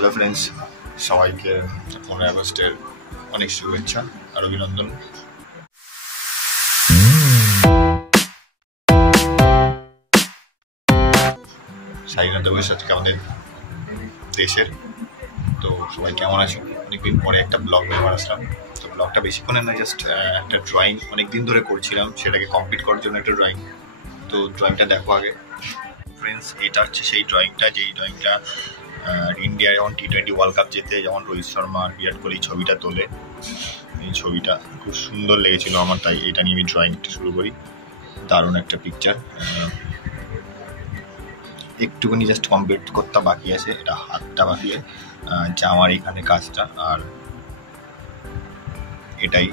Hello friends, সবাইকে 15 আগস্টের অনেক শুভেচ্ছা আর অভিনন্দন। স্বাধীনতা দিবস আজকে আমাদের দেশের। তো সবাই কেমন আছো? অনেকদিন পরে একটা ব্লগ ব্যবহার আসলাম। তো ব্লগটা বেশিক্ষণের না, জাস্ট একটা ড্রয়িং অনেকদিন ধরে করছিলাম, সেটাকে কমপ্লিট করার জন্য একটা ড্রয়িং। তো ড্রয়িংটা দেখো আগে ফ্রেন্ডস। এটা হচ্ছে সেই ড্রয়িংটা, যেই ড্রয়িংটা ইন্ডিয়া যখন T20 ওয়ার্ল্ড কাপ জেতে, যখন রোহিত শর্মা আর বিরাট কোহলি ছবিটা তোলে, এই ছবিটা খুব সুন্দর লেগেছিল আমার, তাই এটা নিয়ে আমি ড্রয়িংটা শুরু করি। দারুণ একটা পিকচার, একটুখানি জাস্ট কমপ্লিট করতে বাকি আছে, এটা হাতটা বাকি আছে, জামার এখানে কাজটা, আর এটাই।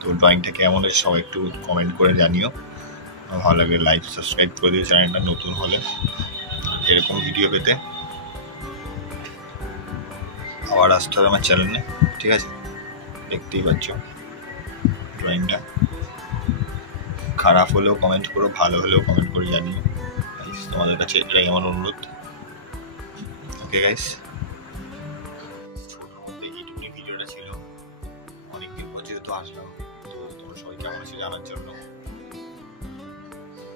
তো ড্রয়িংটা কেমন হয়েছে সবাই একটু কমেন্ট করে জানিও। ভালো লাগে লাইক সাবস্ক্রাইব করে দিও চ্যানেলটা নতুন হলে, এরকম ভিডিও পেতে আবার আসতে হবে আমার চ্যানেলে, ঠিক আছে? দেখতেই পাচ্ছ ড্রয়িংটা, খারাপ হলেও কমেন্ট করো, ভালো হলেও কমেন্ট করে জানিও। তোমাদের কাছে এটাই আমার অনুরোধ। ওকে গাইস, ছোটোর মধ্যে এইটুকুনি ভিডিওটা ছিল। অনেকদিন পর যেহেতু আসলাম, তো তোমরা সবাই কেমন আছে জানার জন্য।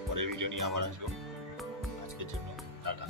পরের ভিডিও নিয়ে আবার আসবো। আজকের জন্য টাটা।